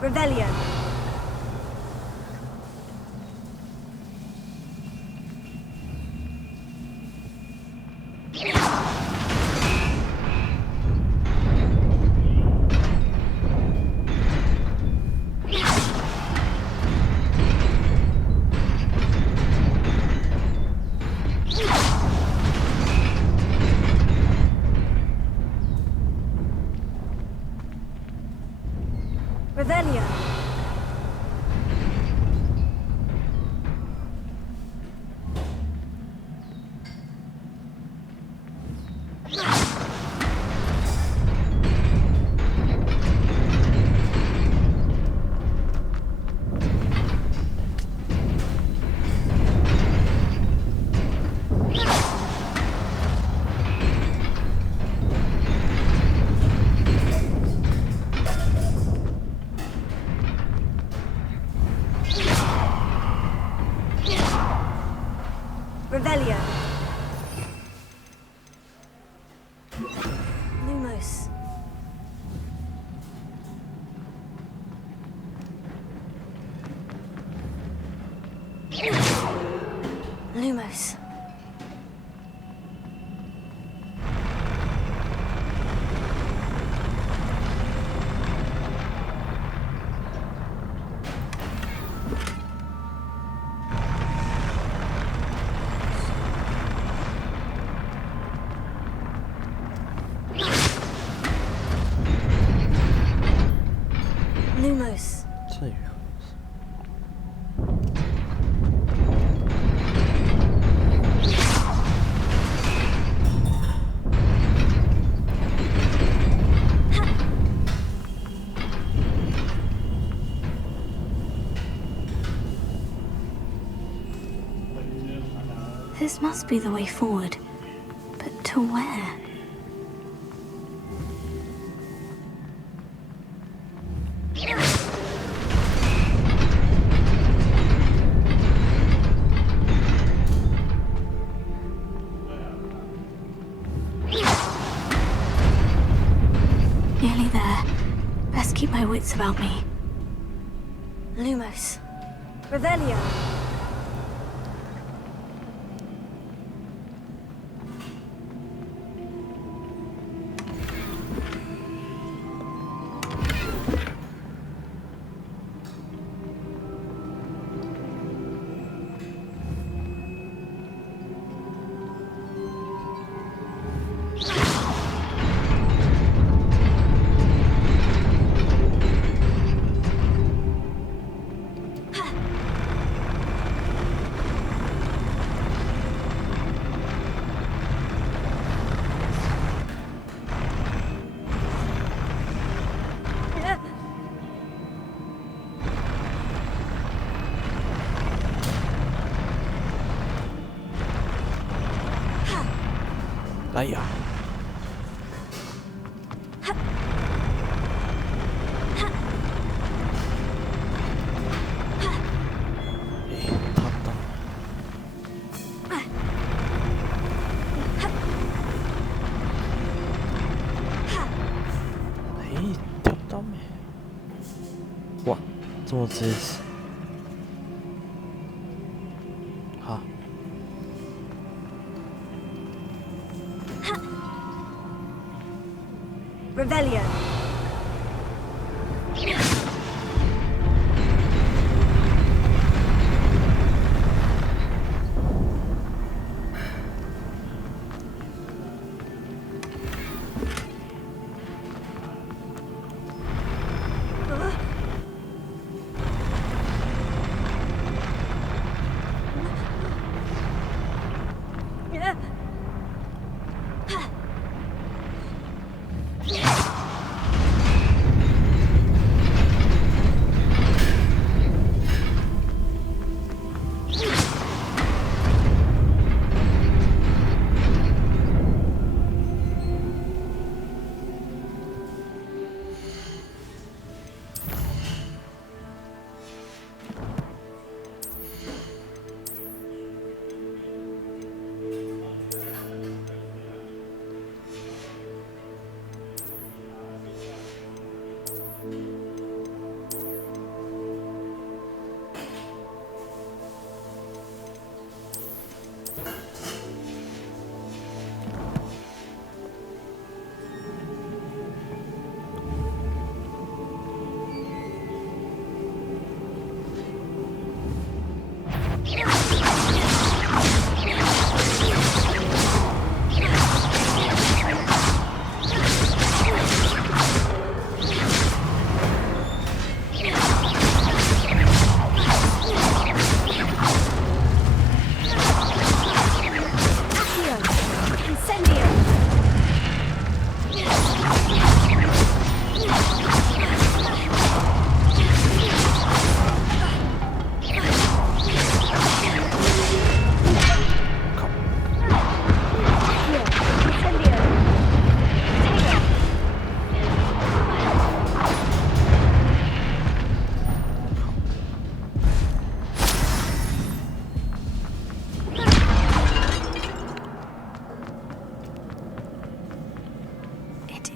Revelio. Revelio. Lumos. Lumos. Lumos. 这个 This must be the way forward. But to where? Nearly there. Best keep my wits about me. Lumos. Revelio. Yeah. 哎呀，诶，他到，诶，跳到没？哇，这么直直，好。 Revelio. Yeah.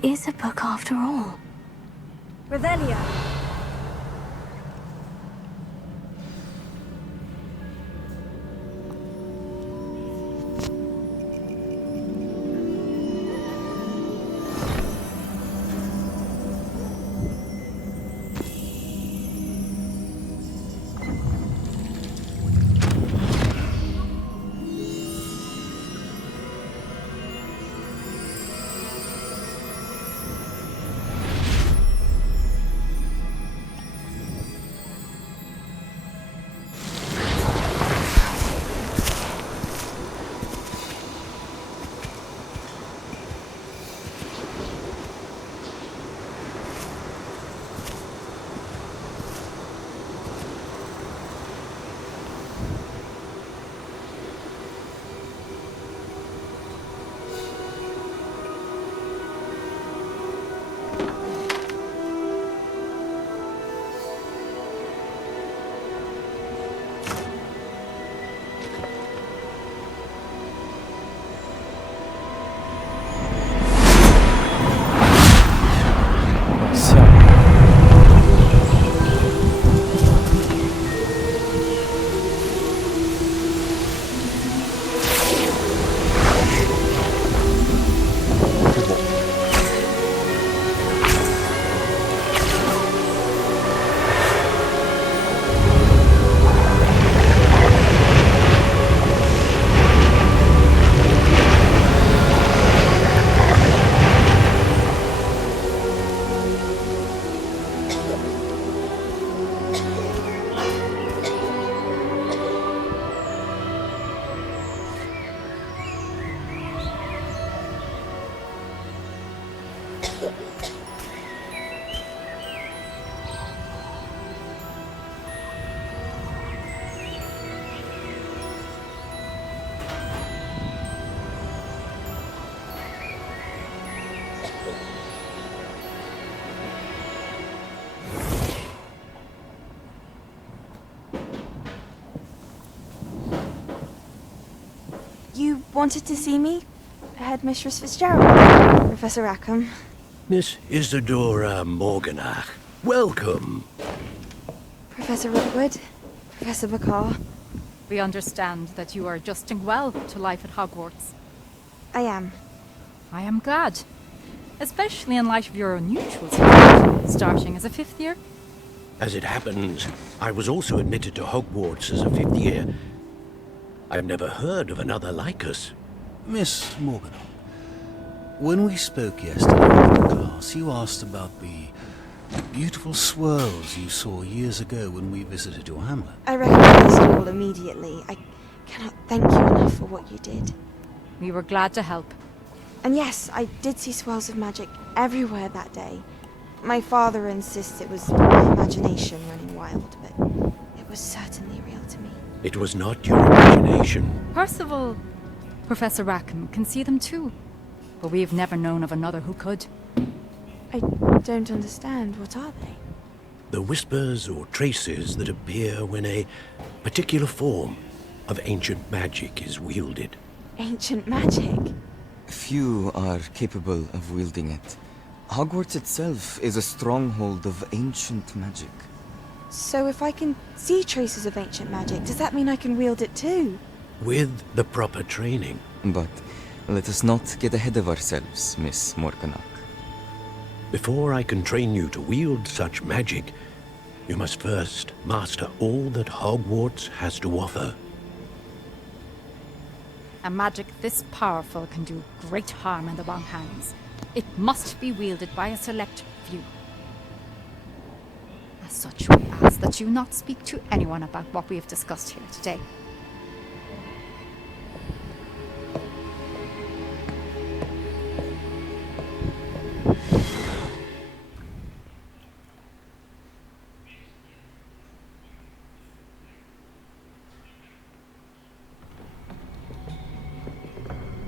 is a book after all. Revelio. You wanted to see me? Headmistress Fitzgerald? Professor Rackham? Miss Isadora Morganach, welcome. Professor Rookwood? Professor Bakar? We understand that you are adjusting well to life at Hogwarts. I am. I am glad. Especially in light of your unusual situation, starting as a 5th year. As it happens, I was also admitted to Hogwarts as a 5th year. I've never heard of another like us. Miss Morgan, when we spoke yesterday in class, you asked about the beautiful swirls you saw years ago when we visited your hamlet. I recognized you all immediately. I cannot thank you enough for what you did. We were glad to help. And yes, I did see swirls of magic everywhere that day. My father insists it was my imagination running wild, but it was certainly real to me. It was not your imagination. Percival, Professor Rackham can see them too. But we've never known of another who could. I don't understand. What are they? The whispers or traces that appear when a particular form of ancient magic is wielded. Ancient magic? Few are capable of wielding it. Hogwarts itself is a stronghold of ancient magic. So if I can see traces of ancient magic, does that mean I can wield it too? With the proper training. But let us not get ahead of ourselves, Miss Morganach. Before I can train you to wield such magic, you must first master all that Hogwarts has to offer. A magic this powerful can do great harm in the wrong hands. It must be wielded by a select few. As such, we ask that you not speak to anyone about what we have discussed here today.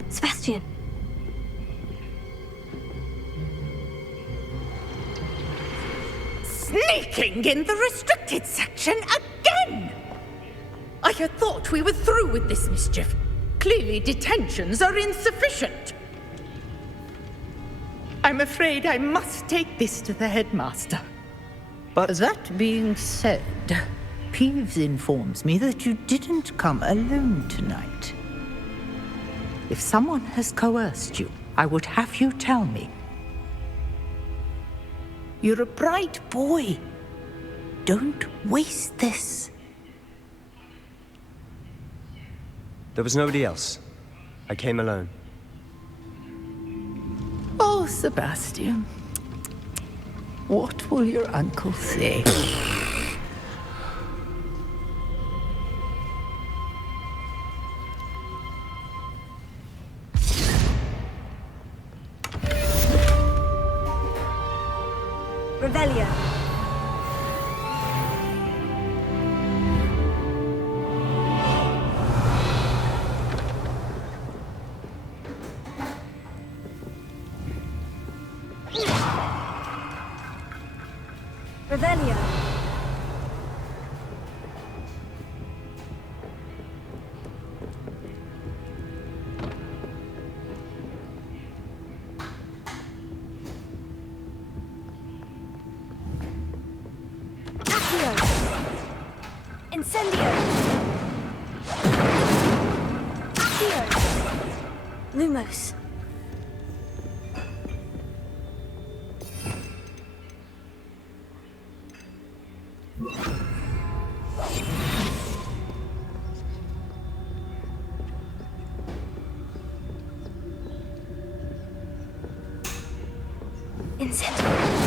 Sebastian. Sneaking in the restricted section again! I had thought we were through with this mischief. Clearly detentions are insufficient. I'm afraid I must take this to the headmaster. But that being said, Peeves informs me that you didn't come alone tonight. If someone has coerced you, I would have you tell me. You're a bright boy. Don't waste this. There was nobody else. I came alone. Oh, Sebastian. What will your uncle say? Revelio. Revelio. Accio. Incendio. Accio. Lumos. Incendio.